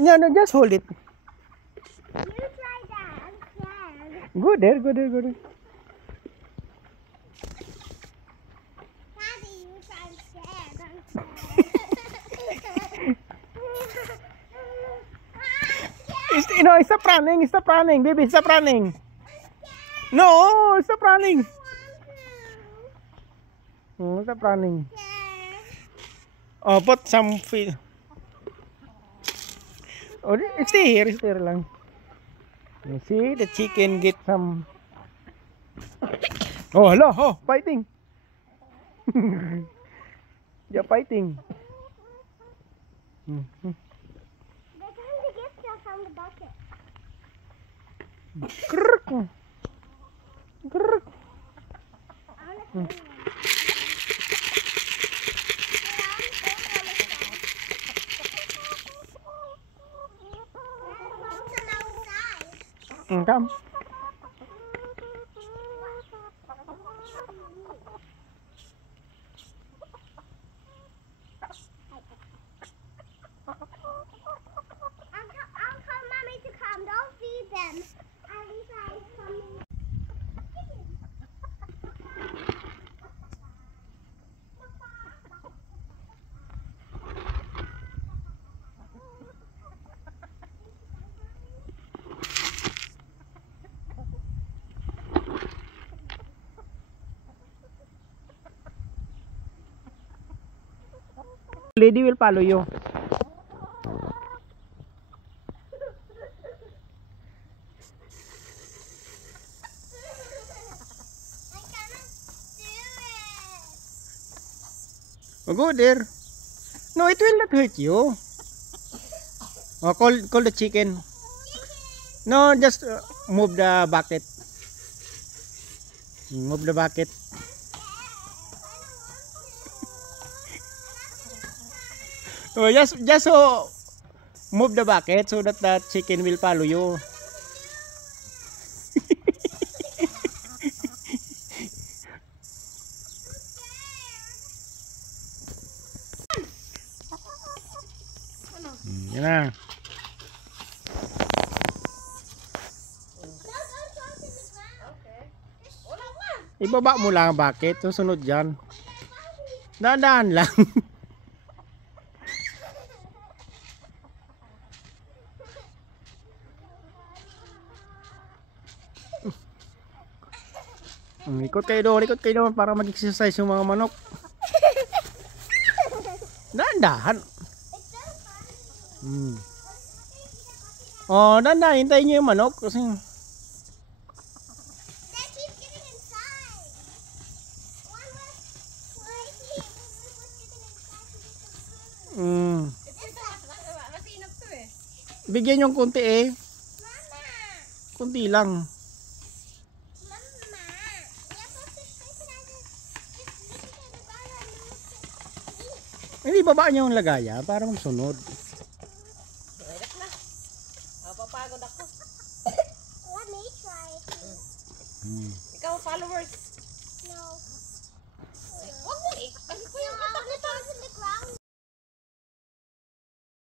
No, no, just hold it. You try that. I'm scared. Go there, go there, go there. Daddy, you try. I'm scared. I'm scared. No, stop running, stop running, baby, stop running. No, stop running. Oh, stop running. Oh, put some feed. Oh, stay here lang. You see, the chicken get some. Oh, hello, oh, fighting. They're fighting. They're trying to get stuff from the bucket. Grrrk. Grrrk. Come. I'll tell Mommy to come. Don't feed them. At least I'm coming. Lady will follow you. Oh, go there. No, it will not hurt you. Oh, call the chicken. No, just move the bucket. Move the bucket. Oh, just so move the bucket so that the chicken will follow you. Yan na. Ibaba mo lang ang bucket, susunod dyan. Dahan-dahan lang. Ikot kayo doon para mag-exercise yung mga manok. Dahan-dahan. Oh, dahan-dahan, hintayin nyo yung manok kasi bigyan yung konti eh. Konti lang. Hindi, baba niyo yung lagaya para magsunod. Papagod ako. Let me try. Ikaw followers.